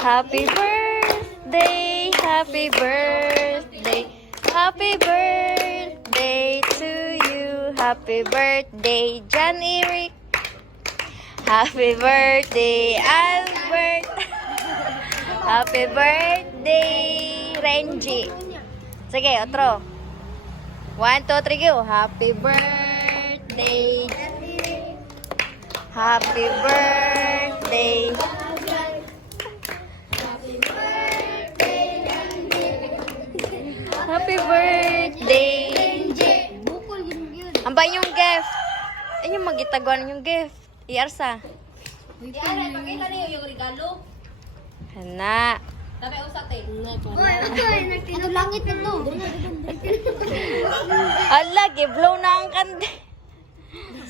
Happy birthday, happy birthday, happy birthday to you. Happy birthday, John Eric. Happy birthday, Albert. Happy birthday, Renji. Sige, otro. 1, 2, 3, go. Happy birthday. Happy birthday. Happy birthday. Ambay yung gift. Ay, yung magitagwan yung gift. Iarsa. Diara, pakita niyo yung regalo. Hana. Tabi usap eh. Ano langit na to? Ala, giblow na ang kande.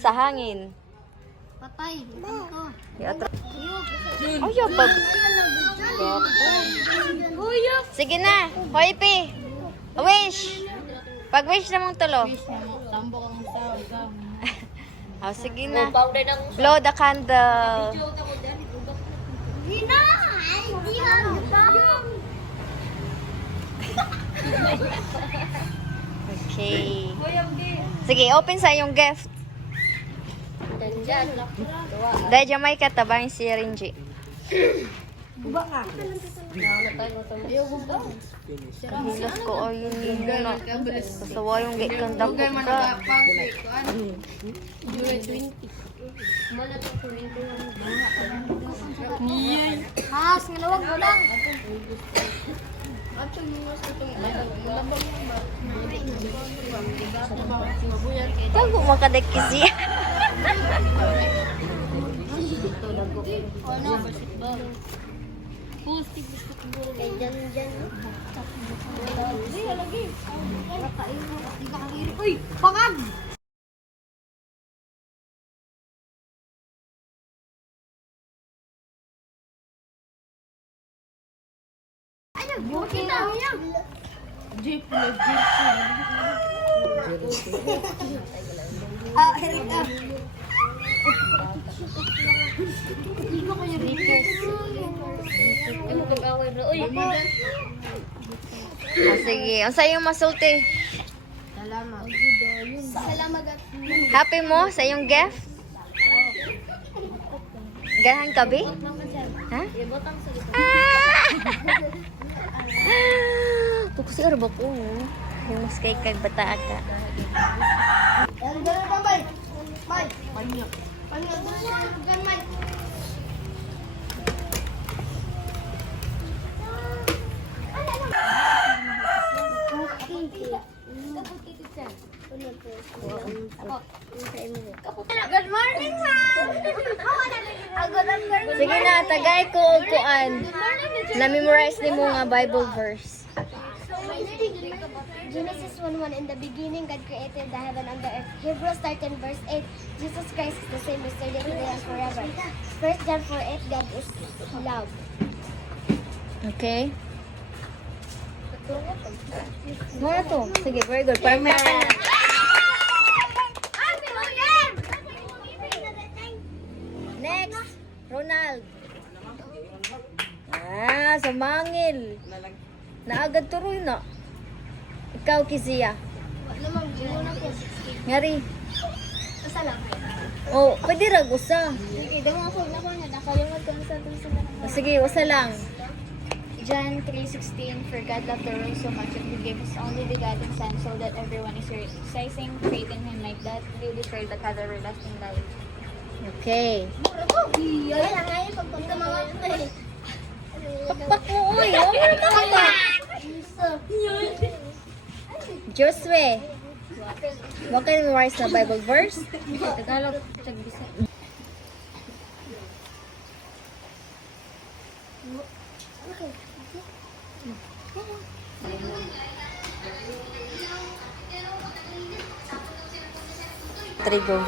Sa hangin. Patay. Yatra. Ay, pag... Sige na. Hoy, Pi. Wish. Pag-wish na mong tulo. Tambok ang sa. Oh, sige na. Powder ng Blow the candle. Hina! Hindi ha! Okay. Sige, open sa yung gift. Danjan. Dahil Jamaica, tabang si Renji. Hilas ko, oh, yun muna. Kasawa yung gay kang dako ka. Has, ngalawag mo lang. Tago makadekisi. Uy, pangag! Bukit na yan. Jeep. Herit ah. Ikaw kayo Rickes. Ano kag-away bro? Uy. Sige, ang sayong masulti. Salamat. Salamat. Happy mo sa iyong gift? Ganahan ka, Bi? Ha? Ibotang sa Tukusi ka ba ko? Yung mas kay kag bata ka. Ang gano'n pa, May? May? Panyak. Panyak. Gan, May? Good morning, ma'am. Sige na, tagay ko og kuan. Na-memorize ni mo nga Bible verse. Genesis 1:1, in the beginning, God created the heaven and the earth. Hebrews 13 verse 8, Jesus Christ is the same yesterday, today, and forever. 1 John 4:8, God is love. Okay? Mga to. Sige, very good. Perfect. Next, Ronald. Sa mangil. Naagad turoy na. Ikaw, Kizia. Ngari. Basta lang. Oh, pwede rag usa. Ito mga phone ako na nakalimot ko sa sila. Sige, usa lang. John 3:16, for God loved the world so much that He gave His only begotten Son, so that everyone is resizing faith in Him, like that they deserve the everlasting life. Okay. Ay, lang ngayon pagpunta mga Pakpak mo, uy. Oh, ano Josue. What can you memorize na Bible verse? Tagalog, Tagbisa. Trigo.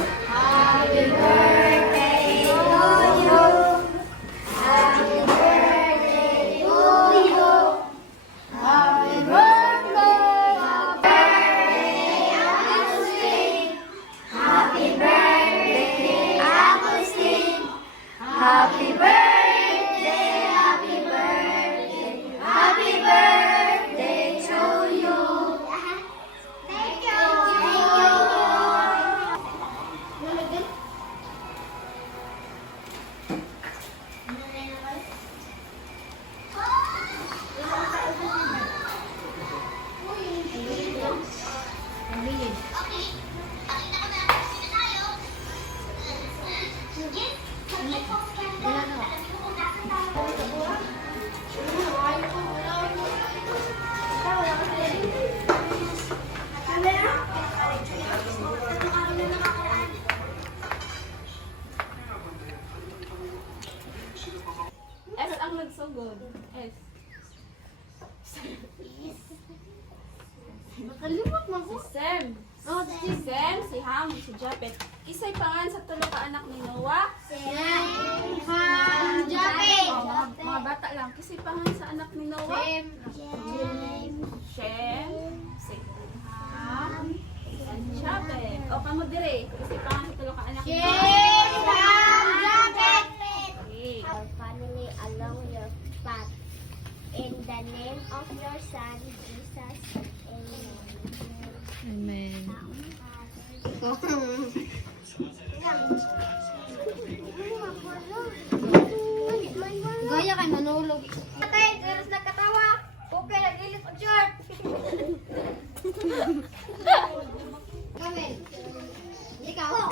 Happy birthday, happy birthday. Sugod. S. Nakalimot mo ko. Si Sem. Si Sem, si Ham, si Japet. Kisay pangan sa tulo ka anak ni Noah? Mga bata lang. Kisay pangan sa anak ni Noah? Shem. Si Ham. Si Japet. O, kamo dire. Kisay pangan sa tulo ka anak ni Noah? Okay. Our family along your path. In the name of your Son, Jesus. Amen. Gaya kay manulog. Okay, terus nagkatawa. Okay, naglilis ang short. Kamil. Ikaw.